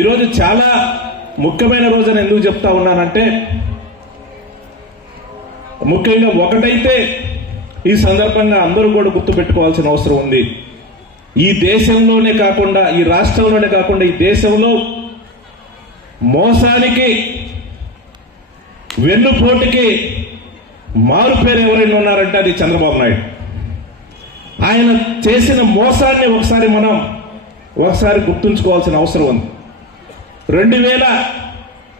ఈరోజు చాలా ముఖ్యమైన రోజున ఎందుకు చెప్తా ఉన్నానంటే ముఖ్యంగా ఒకటైతే ఈ సందర్భంగా అందరూ కూడా గుర్తుపెట్టుకోవాల్సిన అవసరం ఉంది. ఈ దేశంలోనే కాకుండా ఈ రాష్ట్రంలోనే కాకుండా ఈ దేశంలో మోసానికి వెన్నుపోటుకి మారు పేరు ఎవరైనా ఉన్నారంటే అది చంద్రబాబు నాయుడు. ఆయన చేసిన మోసాన్ని ఒకసారి మనం ఒకసారి గుర్తుంచుకోవాల్సిన అవసరం ఉంది. రెండు వేల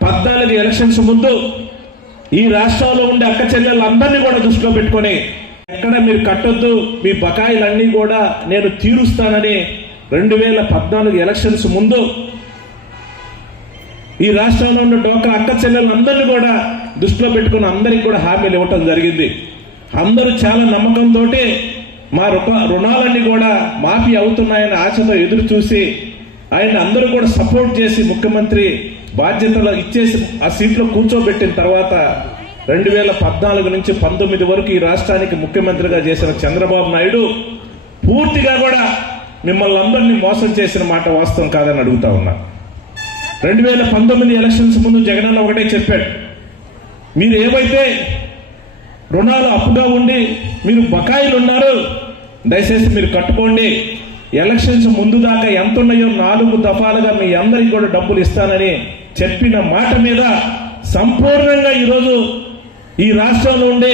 పద్నాలుగు ఎలక్షన్స్ ముందు ఈ రాష్ట్రంలో ఉండే అక్క చెల్లెళ్ళందరినీ కూడా దృష్టిలో పెట్టుకొని ఎక్కడ మీరు కట్టొద్దు మీ బకాయిలన్నీ కూడా నేను తీరుస్తానని రెండు వేల పద్నాలుగు ఎలక్షన్స్ ముందు ఈ రాష్ట్రంలో ఉన్న డోకా అక్క చెల్లెలందరినీ కూడా దృష్టిలో పెట్టుకుని అందరికి కూడా హామీలు ఇవ్వటం జరిగింది. అందరూ చాలా నమ్మకంతో మా రుణాలన్నీ కూడా మాఫీ అవుతున్నాయని ఆశతో ఎదురు చూసి ఆయన అందరూ కూడా సపోర్ట్ చేసి ముఖ్యమంత్రి బాధ్యతలు ఇచ్చేసి ఆ సీట్లో కూర్చోబెట్టిన తర్వాత రెండు వేల పద్నాలుగు నుంచి పంతొమ్మిది వరకు ఈ రాష్ట్రానికి ముఖ్యమంత్రిగా చేసిన చంద్రబాబు నాయుడు పూర్తిగా కూడా మిమ్మల్ని అందరినీ మోసం చేసిన మాట వాస్తవం కాదని అడుగుతా ఉన్నా. రెండు వేల పంతొమ్మిది ఎలక్షన్స్ ముందు జగనన్న ఒకటే చెప్పాడు. మీరు ఏవైతే రుణాలు అప్పుగా ఉండి మీరు బకాయిలు ఉన్నారు దయచేసి మీరు కట్టుకోండి. ఎలక్షన్స్ ముందు దాకా ఎంత ఉన్నాయో నాలుగు దఫాలుగా మీ అందరికి కూడా డబ్బులు ఇస్తానని చెప్పిన మాట మీద సంపూర్ణంగా ఈరోజు ఈ రాష్ట్రంలో ఉండే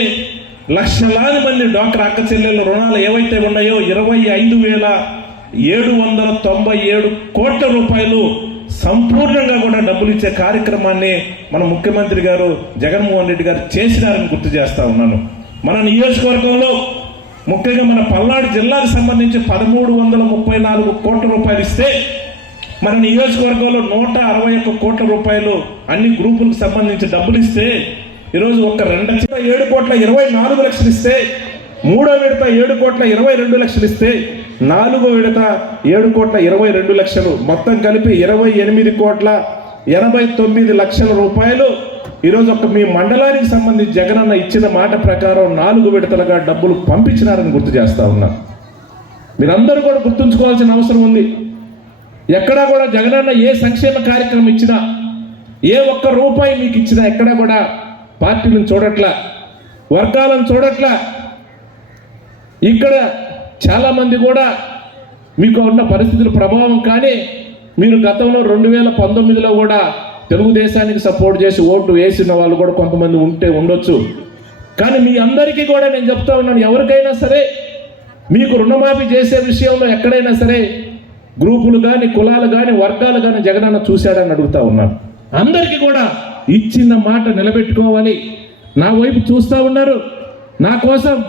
లక్షలాది మంది డాక్టర్ అక్క చెల్లెళ్ళ రుణాలు ఏవైతే ఉన్నాయో ఇరవై ఐదు వేల ఏడు వందల తొంభై ఏడు కోట్ల రూపాయలు సంపూర్ణంగా కూడా డబ్బులు ఇచ్చే కార్యక్రమాన్ని మన ముఖ్యమంత్రి గారు జగన్మోహన్ రెడ్డి గారు చేసినారని గుర్తు చేస్తా ఉన్నాను. మన నియోజకవర్గంలో ముఖ్యంగా మన పల్నాడు జిల్లాకు సంబంధించి పదమూడు వందల ముప్పై నాలుగు కోట్ల రూపాయలు ఇస్తే మన నియోజకవర్గంలో నూట అరవై ఒక్క కోట్ల రూపాయలు అన్ని గ్రూపులకు సంబంధించి డబ్బులు ఇస్తే ఈరోజు ఒక రెండు లక్షల ఏడు కోట్ల ఇరవై నాలుగు లక్షలు ఇస్తే మూడో విడత ఏడు కోట్ల ఇరవై రెండు లక్షలు ఇస్తే నాలుగో విడత ఏడు కోట్ల ఇరవై రెండు లక్షలు. మొత్తం కలిపి ఇరవై ఎనిమిది కోట్ల ఎనభై తొమ్మిది లక్షల రూపాయలు. ఈరోజు ఒక మీ మండలానికి సంబంధించి జగనన్న ఇచ్చిన మాట ప్రకారం నాలుగు విడతలుగా డబ్బులు పంపించినారని గుర్తు చేస్తూ ఉన్నా. మీరందరూ కూడా గుర్తుంచుకోవాల్సిన అవసరం ఉంది. ఎక్కడా కూడా జగనన్న ఏ సంక్షేమ కార్యక్రమం ఇచ్చినా ఏ ఒక్క రూపాయి మీకు ఇచ్చినా ఎక్కడా కూడా పార్టీలను చూడట్లా వర్గాలను చూడట్లా. ఇక్కడ చాలామంది కూడా మీకు ఉన్న పరిస్థితుల ప్రభావం కానీ మీరు గతంలో రెండు వేల పంతొమ్మిదిలో కూడా తెలుగుదేశానికి సపోర్ట్ చేసి ఓటు వేసిన వాళ్ళు కూడా కొంతమంది ఉంటే ఉండొచ్చు. కానీ మీ అందరికీ కూడా నేను చెప్తా ఉన్నాను ఎవరికైనా సరే మీకు రుణమాఫీ చేసే విషయంలో ఎక్కడైనా సరే గ్రూపులు కానీ కులాలు కానీ వర్గాలు కానీ జగనన్న చూశాడని అడుగుతా ఉన్నాను. అందరికీ కూడా ఇచ్చిన మాట నిలబెట్టుకోవాలి. నా వైపు చూస్తూ ఉన్నారు. నా కోసం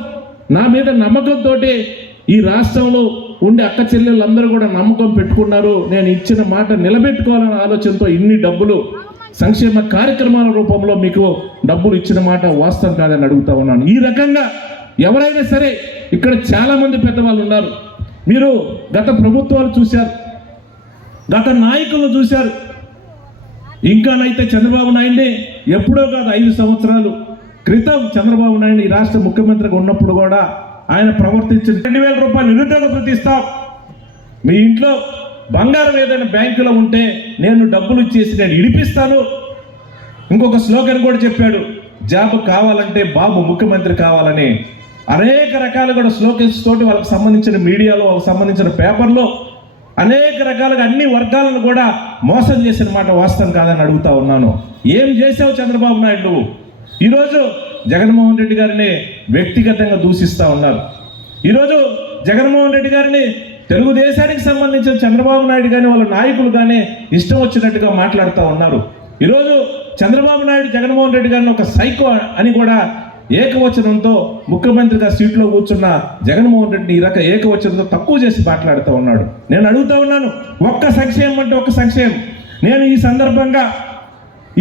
నా మీద నమ్మకంతో ఈ రాష్ట్రంలో ఉండే అక్క చెల్లెళ్ళందరూ కూడా నమ్మకం పెట్టుకున్నారు. నేను ఇచ్చిన మాట నిలబెట్టుకోవాలనే ఆలోచనతో ఇన్ని డబ్బులు సంక్షేమ కార్యక్రమాల రూపంలో మీకు డబ్బులు ఇచ్చిన మాట వాస్తవం కాదని అడుగుతా ఉన్నాను. ఈ రకంగా ఎవరైనా సరే ఇక్కడ చాలా మంది పెద్దవాళ్ళు ఉన్నారు. మీరు గత ప్రభుత్వాలు చూశారు. గత నాయకులు చూశారు. ఇంకానైతే చంద్రబాబు నాయుడిని ఎప్పుడో కాదు ఐదు సంవత్సరాలు క్రితం చంద్రబాబు నాయుడు ఈ రాష్ట్ర ముఖ్యమంత్రిగా ఉన్నప్పుడు కూడా ఆయన ప్రవర్తించిన రెండు వేల రూపాయలు నిరుద్యోగ ప్రతి ఇస్తాం. మీ ఇంట్లో బంగారం ఏదైనా బ్యాంకులో ఉంటే నేను డబ్బులు ఇచ్చేసి నేను ఇడిపిస్తాను. ఇంకొక స్లోగన్ కూడా చెప్పాడు జాబ్ కావాలంటే బాబు ముఖ్యమంత్రి కావాలని. అనేక రకాల కూడా స్లోగన్స్ తోటి వాళ్ళకి సంబంధించిన మీడియాలో వాళ్ళకి సంబంధించిన పేపర్లో అనేక రకాలుగా అన్ని వర్గాలను కూడా మోసం చేసిన మాట వాస్తవం కాదని అడుగుతా ఉన్నాను. ఏం చేసావు చంద్రబాబు నాయుడు నువ్వు? ఈరోజు జగన్మోహన్ రెడ్డి గారిని వ్యక్తిగతంగా దూషిస్తూ ఉన్నారు. ఈరోజు జగన్మోహన్ రెడ్డి గారిని తెలుగుదేశానికి సంబంధించిన చంద్రబాబు నాయుడు కానీ వాళ్ళ నాయకులు కానీ ఇష్టం వచ్చినట్టుగా మాట్లాడుతూ ఉన్నారు. ఈరోజు చంద్రబాబు నాయుడు జగన్మోహన్ రెడ్డి గారిని ఒక సైకో అని కూడా ఏకవచనంతో ముఖ్యమంత్రిగా సీట్లో కూర్చున్న జగన్మోహన్ రెడ్డి ఈ రక ఏకవచనంతో తక్కువ చేసి మాట్లాడుతూ ఉన్నాడు. నేను అడుగుతా ఉన్నాను ఒక్క సంక్షేమం అంటే ఒక సంక్షేమం. నేను ఈ సందర్భంగా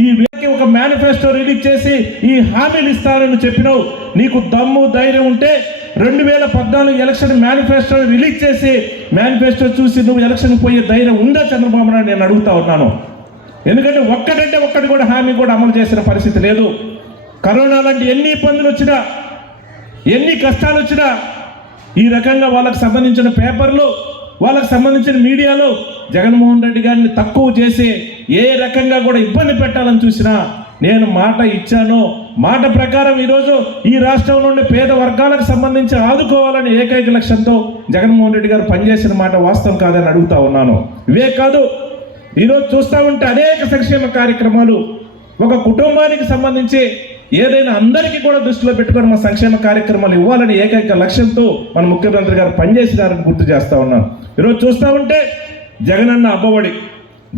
ఈ వ్యక్తి ఒక మేనిఫెస్టో రిలీజ్ చేసి ఈ హామీలు ఇస్తానని చెప్పినావు. నీకు దమ్ము ధైర్యం ఉంటే రెండు వేల పద్నాలుగు ఎలక్షన్ మేనిఫెస్టో రిలీజ్ చేసి మేనిఫెస్టో చూసి నువ్వు ఎలక్షన్ పోయే ధైర్యం ఉందా చంద్రబాబు నాయుడు నేను అడుగుతా ఉన్నాను. ఎందుకంటే ఒక్కటంటే ఒక్కటి కూడా హామీ కూడా అమలు చేసిన పరిస్థితి లేదు. కరోనా లాంటి ఎన్ని ఇబ్బందులు వచ్చినా ఎన్ని కష్టాలు వచ్చినా ఈ రకంగా వాళ్ళకు సంబంధించిన పేపర్లు వాళ్ళకు సంబంధించిన మీడియాలో జగన్మోహన్ రెడ్డి గారిని తక్కువ చేసి ఏ రకంగా కూడా ఇబ్బంది పెట్టాలని చూసినా నేను మాట ఇచ్చాను. మాట ప్రకారం ఈరోజు ఈ రాష్ట్రంలో ఉండే పేద వర్గాలకు సంబంధించి ఆదుకోవాలని ఏకైక లక్ష్యంతో జగన్మోహన్ రెడ్డి గారు పనిచేసిన మాట వాస్తవం కాదని అడుగుతా ఉన్నాను. ఇవే కాదు ఈరోజు చూస్తూ ఉంటే అనేక సంక్షేమ కార్యక్రమాలు ఒక కుటుంబానికి సంబంధించి ఏదైనా అందరికీ కూడా దృష్టిలో పెట్టుకొని మా సంక్షేమ కార్యక్రమాలు ఇవ్వాలని ఏకైక లక్ష్యంతో మన ముఖ్యమంత్రి గారు పనిచేసినారని గుర్తు చేస్తా ఉన్నాను. ఈరోజు చూస్తూ ఉంటే జగనన్న అమ్మఒడి.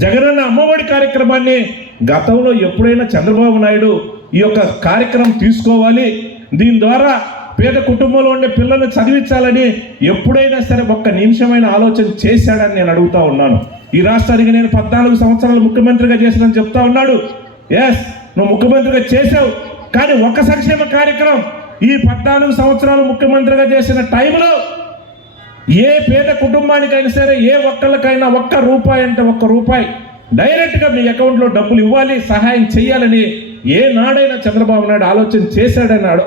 జగనన్న అమ్మఒడి కార్యక్రమాన్ని గతంలో ఎప్పుడైనా చంద్రబాబు నాయుడు ఈ యొక్క కార్యక్రమం తీసుకోవాలి. దీని ద్వారా పేద కుటుంబంలో ఉండే పిల్లల్ని చదివించాలని ఎప్పుడైనా సరే ఒక్క నిమిషమైన ఆలోచన చేశాడని నేను అడుగుతా ఉన్నాను. ఈ రాష్ట్రానికి నేను పద్నాలుగు సంవత్సరాలు ముఖ్యమంత్రిగా చేసినని చెప్తా ఉన్నాడు. ఎస్ నువ్వు ముఖ్యమంత్రిగా చేసావు కానీ ఒక్క సంక్షేమ కార్యక్రమం ఈ పద్నాలుగు సంవత్సరాలు ముఖ్యమంత్రిగా చేసిన టైంలో ఏ పేద కుటుంబానికైనా సరే ఏ ఒక్కళ్ళకైనా ఒక్క రూపాయి అంటే ఒక్క రూపాయి డైరెక్ట్గా మీ అకౌంట్లో డబ్బులు ఇవ్వాలి సహాయం చేయాలని ఏ నాడైనా చంద్రబాబు నాయుడు ఆలోచన చేశాడన్నాడు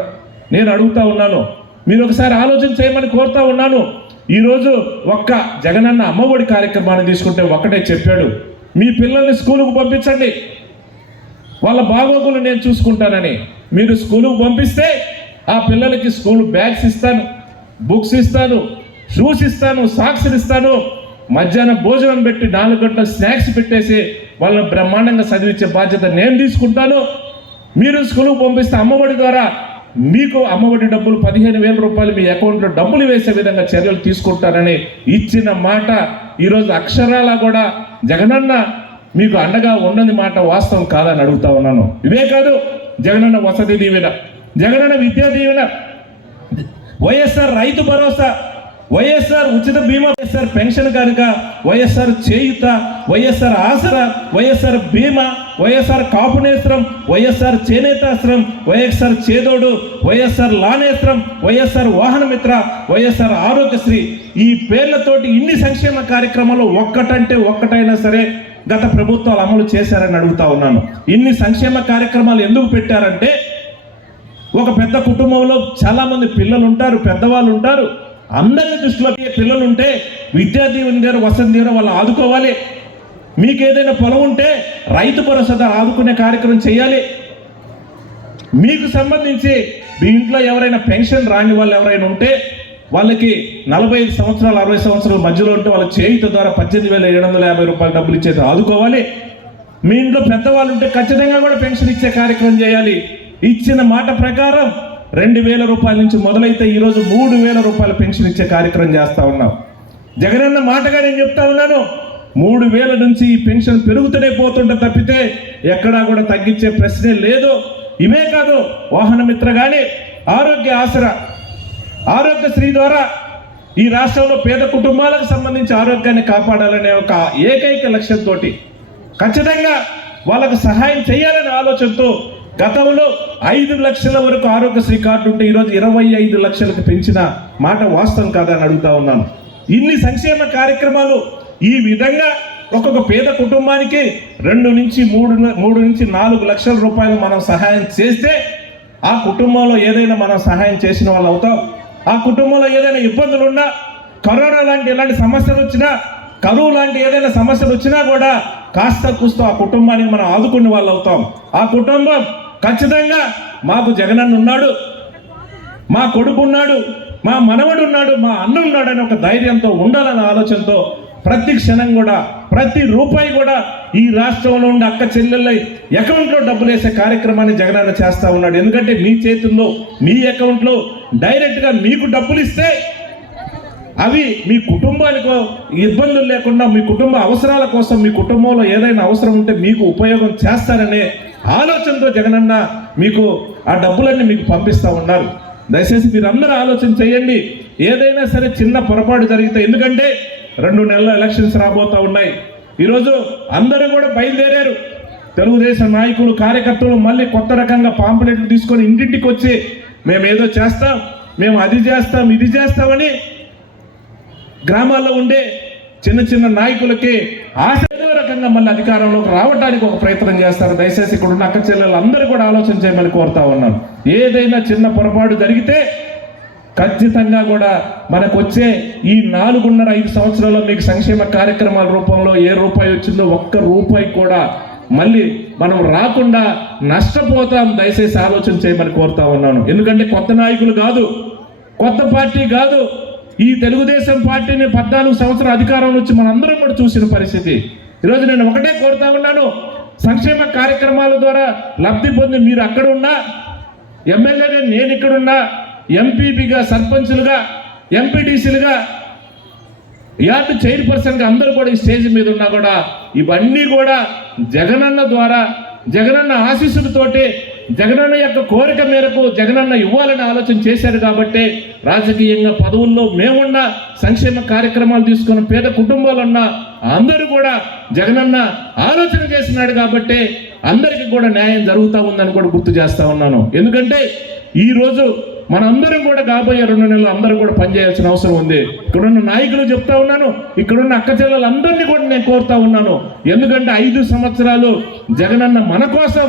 నేను అడుగుతా ఉన్నాను. మీరు ఒకసారి ఆలోచన చేయమని కోరుతా ఉన్నాను. ఈరోజు ఒక్క జగనన్న అమ్మఒడి కార్యక్రమాన్ని తీసుకుంటే ఒక్కటే చెప్పాడు. మీ పిల్లల్ని స్కూలుకు పంపించండి. వాళ్ళ బాగోగులు నేను చూసుకుంటానని. మీరు స్కూలుకు పంపిస్తే ఆ పిల్లలకి స్కూల్ బ్యాగ్స్ ఇస్తాను బుక్స్ ఇస్తాను షూస్ ఇస్తాను సాక్స్లు ఇస్తాను. మధ్యాహ్నం భోజనం పెట్టి నాలుగు గంటల స్నాక్స్ పెట్టేసి వాళ్ళని బ్రహ్మాండంగా చదివించే బాధ్యత నేను తీసుకుంటాను. మీరు స్కూలుకు పంపిస్తే అమ్మఒడి ద్వారా మీకు అమ్మఒడి డబ్బులు పదిహేను వేల రూపాయలు మీ అకౌంట్లో డబ్బులు వేసే విధంగా చర్యలు తీసుకుంటానని ఇచ్చిన మాట ఈరోజు అక్షరాల కూడా జగనన్న మీకు అండగా ఉండని మాట వాస్తవం కాదని అడుగుతా ఉన్నాను. ఇవే కాదు జగనన్న వసతి దీవెన జగనన్న విద్యా దీవెన. వైఎస్ఆర్ రైతు భరోసా వైఎస్ఆర్ ఉచిత బీమా వైఎస్ఆర్ పెన్షన్ కనుక వైఎస్ఆర్ చేయుత వైఎస్ఆర్ ఆసరా వైఎస్ఆర్ బీమా వైఎస్ఆర్ కాపునేస్త్రం వైఎస్ఆర్ చేనేతాశ్రం వైఎస్ఆర్ చేదోడు వైఎస్ఆర్ లానేస్త్రం వైఎస్ఆర్ వాహనమిత్ర వైఎస్ఆర్ ఆరోగ్యశ్రీ. ఈ పేర్లతోటి ఇన్ని సంక్షేమ కార్యక్రమాలు ఒక్కటంటే ఒక్కటైనా సరే గత ప్రభుత్వాలు అమలు చేశారని అడుగుతా ఉన్నాను. ఇన్ని సంక్షేమ కార్యక్రమాలు ఎందుకు పెట్టారంటే ఒక పెద్ద కుటుంబంలో చాలామంది పిల్లలు ఉంటారు పెద్దవాళ్ళు ఉంటారు అందరి దృష్టిలో పిల్లలు ఉంటే విద్యా దీవెన దగ్గర వసతి దగ్గర వాళ్ళు ఆదుకోవాలి. మీకు ఏదైనా పొలం ఉంటే రైతు భరోసా ఆదుకునే కార్యక్రమం చేయాలి. మీకు సంబంధించి మీ ఇంట్లో ఎవరైనా పెన్షన్ రాని వాళ్ళు ఎవరైనా ఉంటే వాళ్ళకి నలభై ఐదు సంవత్సరాలు అరవై సంవత్సరాల మధ్యలో ఉంటే వాళ్ళ చేయుత ద్వారా పద్దెనిమిది వేల ఏడు వందల యాభై రూపాయలు డబ్బులు ఇచ్చేది ఆదుకోవాలి మీ ఇంట్లో పెద్దవాళ్ళు ఉంటే ఖచ్చితంగా కూడా పెన్షన్ ఇచ్చే కార్యక్రమం చేయాలి. ఇచ్చిన మాట ప్రకారం రెండు వేల రూపాయల నుంచి మొదలైతే ఈరోజు మూడు వేల రూపాయల పెన్షన్ ఇచ్చే కార్యక్రమం చేస్తా ఉన్నాం. జగనన్న మాటగా నేను చెప్తా ఉన్నాను. మూడు వేల నుంచి ఈ పెన్షన్ పెరుగుతూనే పోతుంటే తప్పితే ఎక్కడా కూడా తగ్గించే ప్రశ్నే లేదు. ఇవే కాదు వాహనమిత్ర కానీ ఆరోగ్య ఆసరా. ఆరోగ్యశ్రీ ద్వారా ఈ రాష్ట్రంలో పేద కుటుంబాలకు సంబంధించి ఆరోగ్యాన్ని కాపాడాలనే ఒక ఏకైక లక్ష్యంతో ఖచ్చితంగా వాళ్ళకు సహాయం చేయాలనే ఆలోచనతో గతంలో ఐదు లక్షల వరకు ఆరోగ్యశ్రీ కార్డు ఉంటే ఈరోజు ఇరవై ఐదు లక్షలకు పెంచిన మాట వాస్తవం కాదని అడుగుతా ఉన్నాను. ఇన్ని సంక్షేమ కార్యక్రమాలు ఈ విధంగా ఒక్కొక్క పేద కుటుంబానికి రెండు నుంచి మూడు మూడు నుంచి నాలుగు లక్షల రూపాయలు మనం సహాయం చేస్తే ఆ కుటుంబంలో ఏదైనా మనం సహాయం చేసిన వాళ్ళు అవుతాం. ఆ కుటుంబంలో ఏదైనా ఇబ్బందులు ఉన్నా కరోనా లాంటి ఎలాంటి సమస్యలు వచ్చినా కరువు లాంటి ఏదైనా సమస్యలు వచ్చినా కూడా కాస్త కూస్తో ఆ కుటుంబానికి మనం ఆదుకునే వాళ్ళు అవుతాం. ఆ కుటుంబం ఖచ్చితంగా మాకు జగనన్న ఉన్నాడు మా కొడుకు ఉన్నాడు మా మనవడు ఉన్నాడు మా అన్న ఉన్నాడు ఒక ధైర్యంతో ఉండాలన్న ఆలోచనతో ప్రతి క్షణం కూడా ప్రతి రూపాయి కూడా ఈ రాష్ట్రంలో ఉండే అక్క చెల్లెళ్ళ అకౌంట్లో డబ్బులు వేసే కార్యక్రమాన్ని జగనన్న చేస్తూ ఉన్నాడు. ఎందుకంటే మీ చేతుల్లో మీ అకౌంట్లో డైరెక్ట్గా మీకు డబ్బులు ఇస్తే అవి మీ కుటుంబానికి ఇబ్బందులు లేకుండా మీ కుటుంబ అవసరాల కోసం మీ కుటుంబంలో ఏదైనా అవసరం ఉంటే మీకు ఉపయోగం చేస్తారనే ఆలోచనతో జగనన్న మీకు ఆ డబ్బులన్నీ మీకు పంపిస్తూ ఉన్నారు. దయచేసి మీరు అందరూ ఆలోచన చేయండి. ఏదైనా సరే చిన్న పొరపాటు జరిగితే ఎందుకంటే రెండు నెలల ఎలక్షన్స్ రాబోతా ఉన్నాయి. ఈరోజు అందరూ కూడా బయలుదేరారు. తెలుగుదేశం నాయకులు కార్యకర్తలు మళ్ళీ కొత్త రకంగా పాంప్లెట్లు తీసుకొని ఇంటింటికి వచ్చి మేము ఏదో చేస్తాం మేము అది చేస్తాం ఇది చేస్తామని గ్రామాల్లో ఉండే చిన్న చిన్న నాయకులకి ఆశ రకంగా మళ్ళీ అధికారంలోకి రావడానికి ఒక ప్రయత్నం చేస్తారు. దయచేసి ఇక్కడ ఉన్న అక్క చెల్లెలు అందరూ కూడా ఆలోచన చేయమని కోరుతా ఉన్నాను. ఏదైనా చిన్న పొరపాటు జరిగితే ఖచ్చితంగా కూడా మనకు వచ్చే ఈ నాలుగున్నర ఐదు సంవత్సరాల్లో మీకు సంక్షేమ కార్యక్రమాల రూపంలో ఏ రూపాయి వచ్చిందో ఒక్క రూపాయి కూడా మళ్ళీ మనం రాకుండా నష్టపోతాం దయచేసి ఆలోచన చేయమని కోరుతా ఉన్నాను. ఎందుకంటే కొత్త నాయకులు కాదు కొత్త పార్టీ కాదు. ఈ తెలుగుదేశం పార్టీని పద్నాలుగు సంవత్సరాల అధికారం నుంచి మనందరం కూడా చూసిన పరిస్థితి. ఈరోజు నేను ఒకటే కోరుతా ఉన్నాను సంక్షేమ కార్యక్రమాల ద్వారా లబ్ధి పొంది మీరు అక్కడ ఉన్నా ఎమ్మెల్యేగా నేను ఇక్కడున్నా ఎంపీపీగా సర్పంచులుగా ఎంపీటీసీలుగా యాడ్ చైర్పర్సన్గా అందరూ కూడా ఈ స్టేజ్ మీద ఉన్నా కూడా ఇవన్నీ కూడా జగనన్న ద్వారా జగనన్న ఆశీస్సులతోటి జగనన్న యొక్క కోరిక మేరకు జగనన్న ఇవ్వాలని ఆలోచన చేశారు కాబట్టి రాజకీయంగా పదవుల్లో మేమున్న సంక్షేమ కార్యక్రమాలు తీసుకున్న పేద కుటుంబాలున్న అందరూ కూడా జగనన్న ఆలోచన చేసినాడు కాబట్టి అందరికీ కూడా న్యాయం జరుగుతూ ఉందని కూడా గుర్తు చేస్తా ఉన్నాను. ఎందుకంటే ఈరోజు మనందరం కూడా కాబోయే రెండు నెలలు అందరూ కూడా పనిచేయాల్సిన అవసరం ఉంది. ఇక్కడున్న నాయకులు చెప్తా ఉన్నాను ఇక్కడున్న అక్క చెల్లెలందరినీ కూడా నేను కోరుతా ఉన్నాను. ఎందుకంటే ఐదు సంవత్సరాలు జగనన్న మన కోసం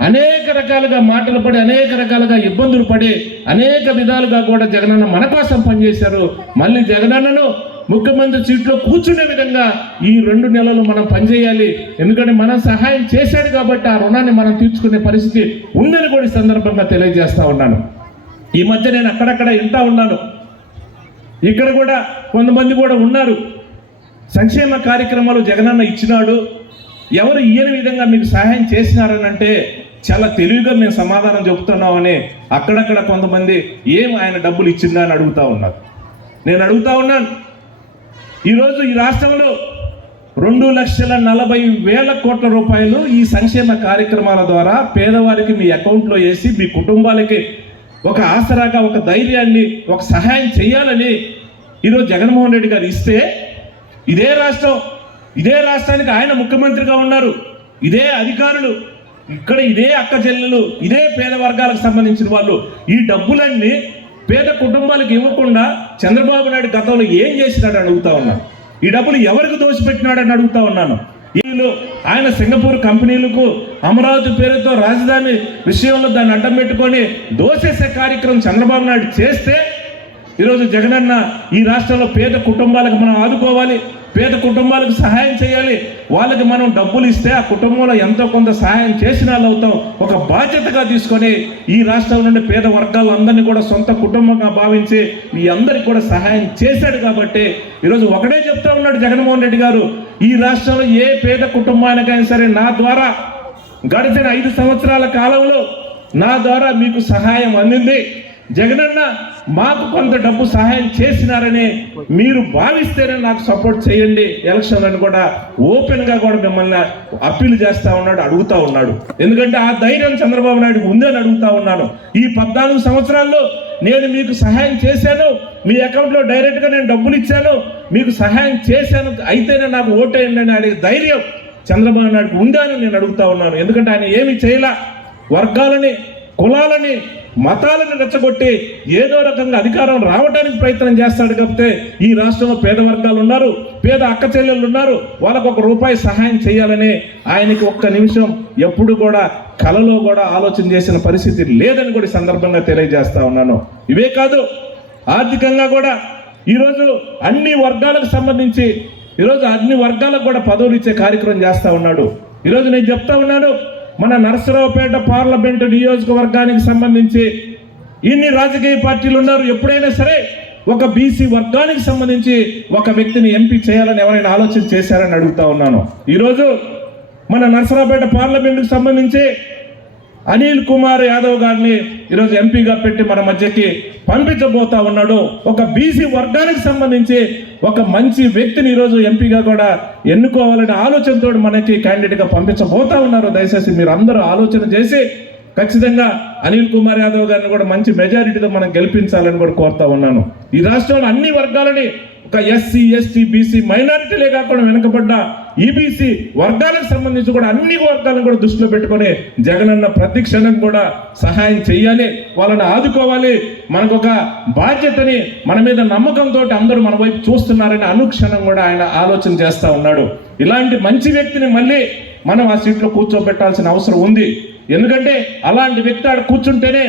అనేక రకాలుగా మాటలు పడి అనేక రకాలుగా ఇబ్బందులు పడి అనేక విధాలుగా కూడా జగనన్న మన కోసం పనిచేశారు. మళ్ళీ జగనన్నను ముఖ్యమంత్రి సీట్లో కూర్చునే విధంగా ఈ రెండు నెలలు మనం పనిచేయాలి. ఎందుకంటే మనం సహాయం చేశాడు కాబట్టి ఆ రుణాన్ని మనం తీర్చుకునే పరిస్థితి ఉందని కూడా ఈ సందర్భంగా తెలియజేస్తా ఉన్నాను. ఈ మధ్య నేను అక్కడక్కడ వింటా ఉన్నాను. ఇక్కడ కూడా కొంతమంది కూడా ఉన్నారు. సంక్షేమ కార్యక్రమాలు జగనన్న ఇచ్చినాడు. ఎవరు ఇయ్యని విధంగా మీకు సహాయం చేసినారని అంటే చాలా తెలివిగా మేము సమాధానం చెబుతున్నామని అక్కడక్కడ కొంతమంది ఏం ఆయన డబ్బులు ఇచ్చిందా అని అడుగుతా ఉన్నారు. నేను అడుగుతా ఉన్నాను. ఈరోజు ఈ రాష్ట్రంలో రెండు లక్షల నలభై వేల కోట్ల రూపాయలు ఈ సంక్షేమ కార్యక్రమాల ద్వారా పేదవారికి మీ అకౌంట్లో వేసి మీ కుటుంబాలకి ఒక ఆసరాగా ఒక ధైర్యాన్ని ఒక సహాయం చేయాలని ఈరోజు జగన్మోహన్ రెడ్డి గారు ఇస్తే ఇదే రాష్ట్రం ఇదే రాష్ట్రానికి ఆయన ముఖ్యమంత్రిగా ఉన్నారు ఇదే అధికారులు ఇక్కడ ఇదే అక్క చెల్లెలు ఇదే పేద వర్గాలకు సంబంధించిన వాళ్ళు ఈ డబ్బులన్నీ పేద కుటుంబాలకు ఇవ్వకుండా చంద్రబాబు నాయుడు గతంలో ఏం చేసినాడు అడుగుతా ఉన్నాను ఈ డబ్బులు ఎవరికి దోచిపెట్టినాడని అడుగుతా ఉన్నాను. వీళ్ళు ఆయన సింగపూర్ కంపెనీలకు అమరావతి పేరుతో రాజధాని విషయంలో దాన్ని అడ్డం పెట్టుకొని దోసేసే కార్యక్రమం చంద్రబాబు నాయుడు చేస్తే ఈరోజు జగనన్న ఈ రాష్ట్రంలో పేద కుటుంబాలకు మనం ఆదుకోవాలి. పేద కుటుంబాలకు సహాయం చేయాలి. వాళ్ళకి మనం డబ్బులు ఇస్తే ఆ కుటుంబంలో ఎంతో కొంత సహాయం చేసిన వాళ్ళు అవుతాం. ఒక బాధ్యతగా తీసుకొని ఈ రాష్ట్రం నుండి పేద వర్గాలందరినీ కూడా సొంత కుటుంబంగా భావించి మీ అందరికి కూడా సహాయం చేశాడు కాబట్టి ఈరోజు ఒకటే చెప్తా ఉన్నాడు జగన్మోహన్ రెడ్డి గారు. ఈ రాష్ట్రంలో ఏ పేద కుటుంబానికైనా సరే నా ద్వారా గడిచిన ఐదు సంవత్సరాల కాలంలో నా ద్వారా మీకు సహాయం అందింది. జగనన్న మాకు కొంత డబ్బు సహాయం చేసినారని మీరు భావిస్తేనే నాకు సపోర్ట్ చేయండి. ఎలక్షన్ అని కూడా ఓపెన్గా కూడా మిమ్మల్ని అప్పీల్ చేస్తా ఉన్నాడు అడుగుతా ఉన్నాడు. ఎందుకంటే ఆ ధైర్యం చంద్రబాబు నాయుడు ఉందని అడుగుతా ఉన్నాను. ఈ పద్నాలుగు సంవత్సరాల్లో నేను మీకు సహాయం చేశాను. మీ అకౌంట్లో డైరెక్ట్గా నేను డబ్బులు ఇచ్చాను మీకు సహాయం చేశాను. అయితేనే నాకు ఓటేయండి అని అడిగే ధైర్యం చంద్రబాబు నాయుడు ఉందని నేను అడుగుతా ఉన్నాను. ఎందుకంటే ఆయన ఏమి చేయలా. వర్గాలని కులాలని మతాలను రెచ్చగొట్టి ఏదో రకంగా అధికారం రావడానికి ప్రయత్నం చేస్తాడు కాకపోతే ఈ రాష్ట్రంలో పేద వర్గాలు ఉన్నారు పేద అక్క చెల్లెళ్ళు ఉన్నారు వాళ్ళకు ఒక రూపాయి సహాయం చేయాలని ఆయనకి ఒక్క నిమిషం ఎప్పుడు కూడా కలలో కూడా ఆలోచన చేసిన పరిస్థితి లేదని కూడా సందర్భంగా తెలియజేస్తా ఉన్నాను. ఇవే కాదు ఆర్థికంగా కూడా ఈరోజు అన్ని వర్గాలకు సంబంధించి ఈరోజు అన్ని వర్గాలకు కూడా పదవులు ఇచ్చే కార్యక్రమం చేస్తూ ఉన్నాడు. ఈరోజు నేను చెప్తా ఉన్నాను మన నరసరావుపేట పార్లమెంటు నియోజకవర్గానికి సంబంధించి ఇన్ని రాజకీయ పార్టీలు ఉన్నారు. ఎప్పుడైనా సరే ఒక బీసీ వర్గానికి సంబంధించి ఒక వ్యక్తిని ఎంపీ చేయాలని ఎవరైనా ఆలోచన చేశారని అడుగుతా ఉన్నాను. ఈరోజు మన నరసరావుపేట పార్లమెంటుకు సంబంధించి అనిల్ కుమార్ యాదవ్ గారిని ఈరోజు ఎంపీగా పెట్టి మన మధ్యకి పంపించబోతా ఉన్నాడు. ఒక బీసీ వర్గానికి సంబంధించి ఒక మంచి వ్యక్తిని ఈరోజు ఎంపీగా కూడా ఎన్నుకోవాలనే ఆలోచనతో మనకి క్యాండిడేట్గా పంపించబోతా ఉన్నారు. దయచేసి మీరు అందరూ ఆలోచన చేసి ఖచ్చితంగా అనిల్ కుమార్ యాదవ్ గారిని కూడా మంచి మెజారిటీతో మనం గెలిపించాలని కూడా కోరుతా ఉన్నాను. ఈ రాష్ట్రంలో అన్ని వర్గాలని ఒక ఎస్సీ ఎస్టీ బీసీ మైనారిటీలే కాకుండా వెనకబడ్డ ఈబీసీ వర్గాలకు సంబంధించి కూడా అన్ని వర్గాలను కూడా దృష్టిలో పెట్టుకొని జగనన్న ప్రతి క్షణం కూడా సహాయం చేయాలి వాళ్ళని ఆదుకోవాలి. మనకు ఒక బాధ్యతని మన మీద నమ్మకంతో అందరూ మన వైపు చూస్తున్నారని అనుక్షణం కూడా ఆయన ఆలోచన చేస్తూ ఉన్నాడు. ఇలాంటి మంచి వ్యక్తిని మళ్ళీ మనం ఆ సీట్లో కూర్చోబెట్టాల్సిన అవసరం ఉంది. ఎందుకంటే అలాంటి వ్యక్తి ఆడ కూర్చుంటేనే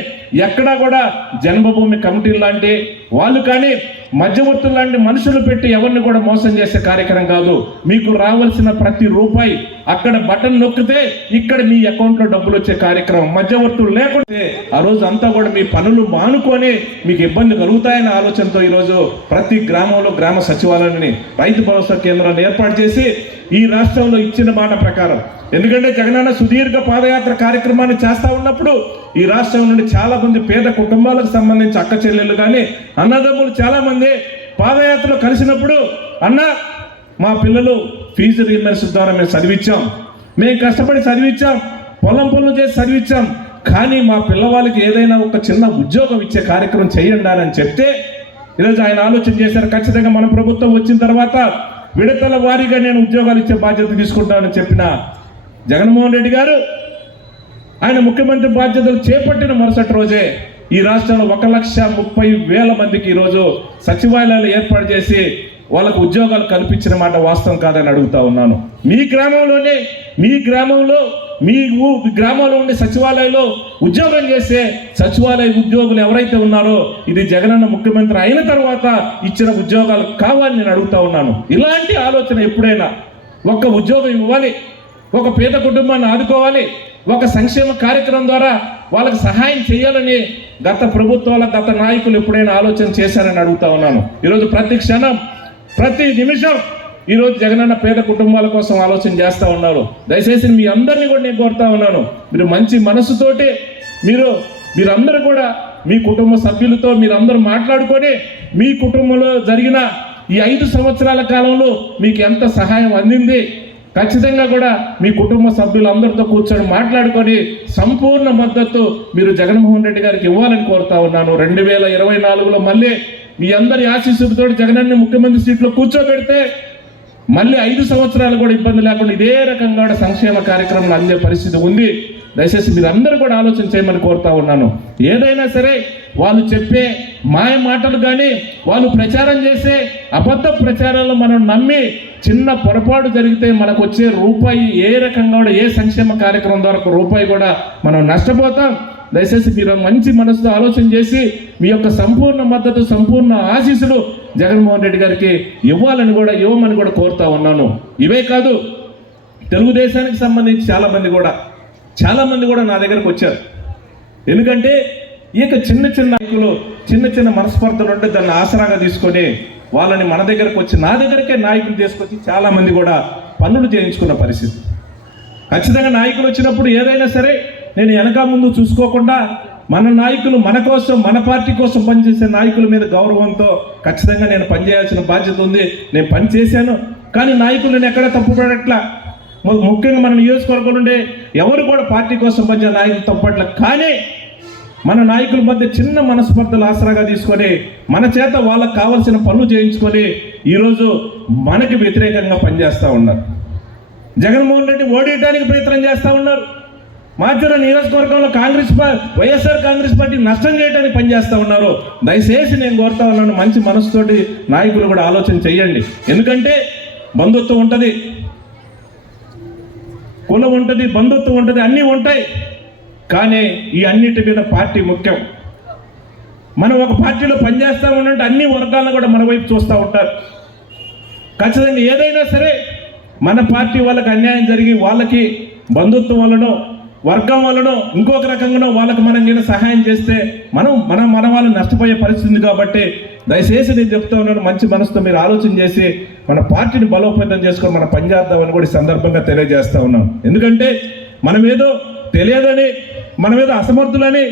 ఎక్కడా కూడా జన్మభూమి కమిటీ లాంటి వాళ్ళు కానీ మధ్యవర్తులు లాంటి మనుషులు పెట్టి ఎవరిని కూడా మోసం చేసే కార్యక్రమం కాదు. మీకు రావాల్సిన ప్రతి రూపాయి అక్కడ బటన్ నొక్కితే ఇక్కడ మీ అకౌంట్లో డబ్బులు వచ్చే కార్యక్రమం. మధ్యవర్తులు లేకుంటే ఆ రోజు అంతా కూడా మీ పనులు మానుకొని మీకు ఇబ్బంది కలుగుతాయనే ఆలోచనతో ఈరోజు ప్రతి గ్రామంలో గ్రామ సచివాలయాన్ని రైతు భరోసా కేంద్రాన్ని ఏర్పాటు చేసి ఈ రాష్ట్రంలో ఇచ్చిన మాట ప్రకారం. ఎందుకంటే జగనన్న సుదీర్ఘ పాదయాత్ర కార్యక్రమం కార్యక్రమాన్ని చేస్తూ ఉన్నప్పుడు ఈ రాష్ట్రం నుండి చాలా మంది పేద కుటుంబాలకు సంబంధించి అక్క చెల్లెళ్ళు కానీ అన్నదమ్ములు చాలా మంది పాదయాత్రలో కలిసినప్పుడు అన్న మా పిల్లలు ఫీజు రీఎంబర్స్ ద్వారా మేము చదివించాం మేము కష్టపడి చదివించాం పొలం పనులు చేసి చదివించాం కానీ మా పిల్లవాళ్ళకి ఏదైనా ఒక చిన్న ఉద్యోగం ఇచ్చే కార్యక్రమం చేయండి అని చెప్తే ఈరోజు ఆయన ఆలోచన చేశారు. ఖచ్చితంగా మన ప్రభుత్వం వచ్చిన తర్వాత విడతల వారీగా నేను ఉద్యోగాలు ఇచ్చే బాధ్యత తీసుకుంటానని చెప్పిన జగన్మోహన్ రెడ్డి గారు ఆయన ముఖ్యమంత్రి బాధ్యతలు చేపట్టిన మరుసటి రోజే ఈ రాష్ట్రంలో ఒక లక్ష ముప్పై వేల మందికి ఈరోజు సచివాలయాలు ఏర్పాటు చేసి వాళ్ళకు ఉద్యోగాలు కల్పించిన మాట వాస్తవం కాదని అడుగుతా ఉన్నాను. మీ గ్రామంలోనే మీ గ్రామంలో మీ గ్రామంలో ఉండే సచివాలయంలో ఉద్యోగం చేసే సచివాలయ ఉద్యోగులు ఎవరైతే ఉన్నారో ఇది జగనన్న ముఖ్యమంత్రి అయిన తర్వాత ఇచ్చిన ఉద్యోగాలు కావాలని నేను అడుగుతా ఉన్నాను. ఇలాంటి ఆలోచన ఎప్పుడైనా ఒక్క ఉద్యోగం ఇవ్వాలి ఒక పేద కుటుంబాన్ని ఆదుకోవాలి ఒక సంక్షేమ కార్యక్రమం ద్వారా వాళ్ళకి సహాయం చేయాలని గత ప్రభుత్వాల గత నాయకులు ఎప్పుడైనా ఆలోచన చేశారని అడుగుతా ఉన్నాను. ఈరోజు ప్రతి క్షణం ప్రతి నిమిషం ఈరోజు జగనన్న పేద కుటుంబాల కోసం ఆలోచన చేస్తూ ఉన్నారు. దయచేసి మీ అందరినీ కూడా నేను కోరుతా ఉన్నాను. మీరు మంచి మనసుతోటి మీరు మీరందరూ కూడా మీ కుటుంబ సభ్యులతో మీరందరూ మాట్లాడుకొని మీ కుటుంబంలో జరిగిన ఈ ఐదు సంవత్సరాల కాలంలో మీకు ఎంత సహాయం అందింది ఖచ్చితంగా కూడా మీ కుటుంబ సభ్యులందరితో కూర్చొని మాట్లాడుకొని సంపూర్ణ మద్దతు మీరు జగన్మోహన్ రెడ్డి గారికి ఇవ్వాలని కోరుతా ఉన్నాను. రెండు వేల ఇరవై నాలుగులో మళ్ళీ మీ అందరి ఆశీస్సులతో జగనన్ని ముఖ్యమంత్రి సీట్లో కూర్చోబెడితే మళ్ళీ ఐదు సంవత్సరాలు కూడా ఇబ్బంది లేకుండా ఇదే రకంగా సంక్షేమ కార్యక్రమం అందే పరిస్థితి ఉంది. దయచేసి మీరు అందరూ కూడా ఆలోచన చేయమని కోరుతా ఉన్నాను. ఏదైనా సరే వాళ్ళు చెప్పే మాయ మాటలు కానీ వాళ్ళు ప్రచారం చేసే అబద్ధ ప్రచారాలు మనం నమ్మి చిన్న పొరపాటు జరిగితే మనకు వచ్చే రూపాయి ఏ రకంగా కూడా ఏ సంక్షేమ కార్యక్రమం ద్వారా ఒక రూపాయి కూడా మనం నష్టపోతాం. దయచేసి మీరు మంచి మనసుతో ఆలోచన చేసి మీ యొక్క సంపూర్ణ మద్దతు సంపూర్ణ ఆశీస్సులు జగన్మోహన్ రెడ్డి గారికి ఇవ్వాలని కూడా ఇవ్వమని కూడా కోరుతా ఉన్నాను. ఇవే కాదు తెలుగుదేశానికి సంబంధించి చాలామంది కూడా చాలామంది కూడా నా దగ్గరకు వచ్చారు. ఎందుకంటే ఈ యొక్క చిన్న చిన్న నాయకులు చిన్న చిన్న మనస్పర్ధలు ఉంటే దాన్ని ఆసరాగా తీసుకొని వాళ్ళని మన దగ్గరకు వచ్చి నా దగ్గరకే నాయకులు తీసుకొచ్చి చాలామంది కూడా పనులు చేయించుకున్న పరిస్థితి. ఖచ్చితంగా నాయకులు వచ్చినప్పుడు ఏదైనా సరే నేను వెనక ముందు చూసుకోకుండా మన నాయకులు మన కోసం మన పార్టీ కోసం పనిచేసే నాయకుల మీద గౌరవంతో ఖచ్చితంగా నేను పనిచేయాల్సిన బాధ్యత ఉంది. నేను పని చేశాను. కానీ నాయకులు నేను ఎక్కడ తప్పుపడట్లా ముఖ్యంగా మన నియోజకవర్గం ఉండే ఎవరు కూడా పార్టీ కోసం మధ్య నాయకులు తప్పట్ల కానీ మన నాయకుల మధ్య చిన్న మనస్పర్ధలు ఆసరాగా తీసుకొని మన చేత వాళ్ళకి కావాల్సిన పనులు చేయించుకొని ఈరోజు మనకి వ్యతిరేకంగా పనిచేస్తూ ఉన్నారు. జగన్మోహన్ రెడ్డి ఓడియడానికి ప్రయత్నం చేస్తూ ఉన్నారు. మాచూర నియోజకవర్గంలో కాంగ్రెస్ పార్టీ వైఎస్ఆర్ కాంగ్రెస్ పార్టీ నష్టం చేయడానికి పనిచేస్తూ ఉన్నారు. దయచేసి నేను కోరుతా ఉన్నాను మంచి మనసుతోటి నాయకులు కూడా ఆలోచన చేయండి. ఎందుకంటే బంధుత్వం ఉంటుంది. కులం ఉంటుంది బంధుత్వం ఉంటుంది అన్నీ ఉంటాయి. కానీ ఈ అన్నిటి మీద పార్టీ ముఖ్యం. మనం ఒక పార్టీలో పనిచేస్తూ ఉంటే అన్ని వర్గాలను కూడా మన వైపు చూస్తూ ఉంటారు. ఖచ్చితంగా ఏదైనా సరే మన పార్టీ వాళ్ళకి అన్యాయం జరిగి వాళ్ళకి బంధుత్వం వలనో వర్గం వలన ఇంకొక రకంగానో వాళ్ళకి మనం నేను సహాయం చేస్తే మనం మన మన వాళ్ళు నష్టపోయే పరిస్థితి కాబట్టి దయచేసి నేను చెప్తా ఉన్నాను మంచి మనసుతో మీరు ఆలోచన చేసి మన పార్టీని బలోపేతం చేసుకొని మన పనిచేద్దామని కూడా ఈ సందర్భంగా తెలియజేస్తా ఉన్నాం. ఎందుకంటే మనమేదో తెలియదని మన మీద అసమర్థులని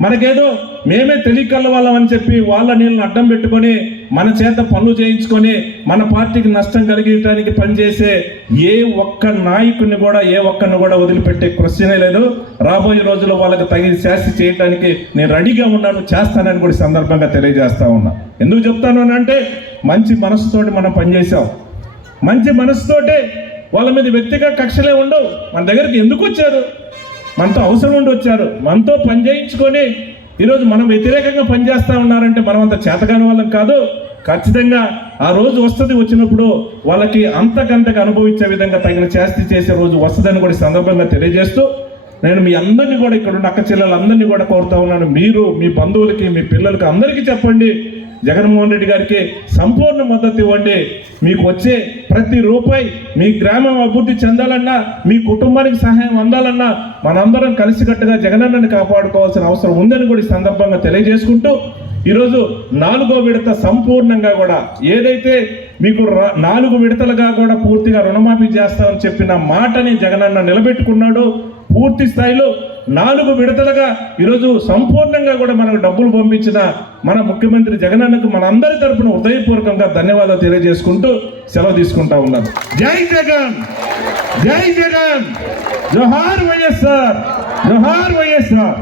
మనకేదో మేమే తెలియకల్ల వాళ్ళం అని చెప్పి వాళ్ళ నీళ్ళని అడ్డం పెట్టుకొని మన చేత పనులు చేయించుకొని మన పార్టీకి నష్టం కలిగించడానికి పనిచేసే ఏ ఒక్క నాయకుడిని కూడా ఏ ఒక్కరిని కూడా వదిలిపెట్టే క్వశ్చనే లేదు. రాబోయే రోజుల్లో వాళ్ళకి తగిన శాస్తి చేయడానికి నేను రెడీగా ఉన్నాను చేస్తానని కూడా సందర్భంగా తెలియజేస్తా ఉన్నా. ఎందుకు చెప్తాను అని అంటే మంచి మనసుతోటి మనం పనిచేసాం మంచి మనసుతోటే వాళ్ళ మీద వ్యక్తిగత కక్షలే ఉండవు. మన దగ్గరికి ఎందుకు వచ్చారు? మనతో అవసరం ఉండి వచ్చారు. మనతో పని చేయించుకొని ఈరోజు మనం వ్యతిరేకంగా పనిచేస్తా ఉన్నారంటే మనం అంత చేతకాని వాళ్ళం కాదు. ఖచ్చితంగా ఆ రోజు వస్తుంది వచ్చినప్పుడు వాళ్ళకి అంతకంతకు అనుభవించే విధంగా తగిన చేస్తి చేసే రోజు వస్తుందని కూడా సందర్భంగా తెలియజేస్తూ నేను మీ అందరినీ కూడా ఇక్కడ ఉన్న అక్క చెల్లెలందరినీ కూడా కోరుతా ఉన్నాను. మీరు మీ బంధువులకి మీ పిల్లలకి అందరికీ చెప్పండి. జగన్మోహన్ రెడ్డి గారికి సంపూర్ణ మద్దతు ఇవ్వండి. మీకు వచ్చే ప్రతి రూపాయి మీ గ్రామం అభివృద్ధి చెందాలన్నా మీ కుటుంబానికి సహాయం అందాలన్నా మనందరం కలిసికట్టుగా జగనన్నని కాపాడుకోవాల్సిన అవసరం ఉందని కూడా ఈ సందర్భంగా తెలియజేసుకుంటూ ఈరోజు నాలుగో విడత సంపూర్ణంగా కూడా ఏదైతే మీకు నాలుగు విడతలుగా కూడా పూర్తిగా రుణమాఫీ చేస్తామని చెప్పిన మాటని జగనన్న నిలబెట్టుకున్నాడు. పూర్తి స్థాయిలో నాలుగు విడతలుగా ఈరోజు సంపూర్ణంగా కూడా మనకు డబ్బులు పంపించిన మన ముఖ్యమంత్రి జగనన్నకు మనందరి తరపున హృదయపూర్వకంగా ధన్యవాదాలు తెలియజేసుకుంటూ సెలవు తీసుకుంటా ఉన్నాను. జై జగన్! జై జగన్! జోహార్ వైఎస్ఆర్! జోహార్ వైఎస్ఆర్!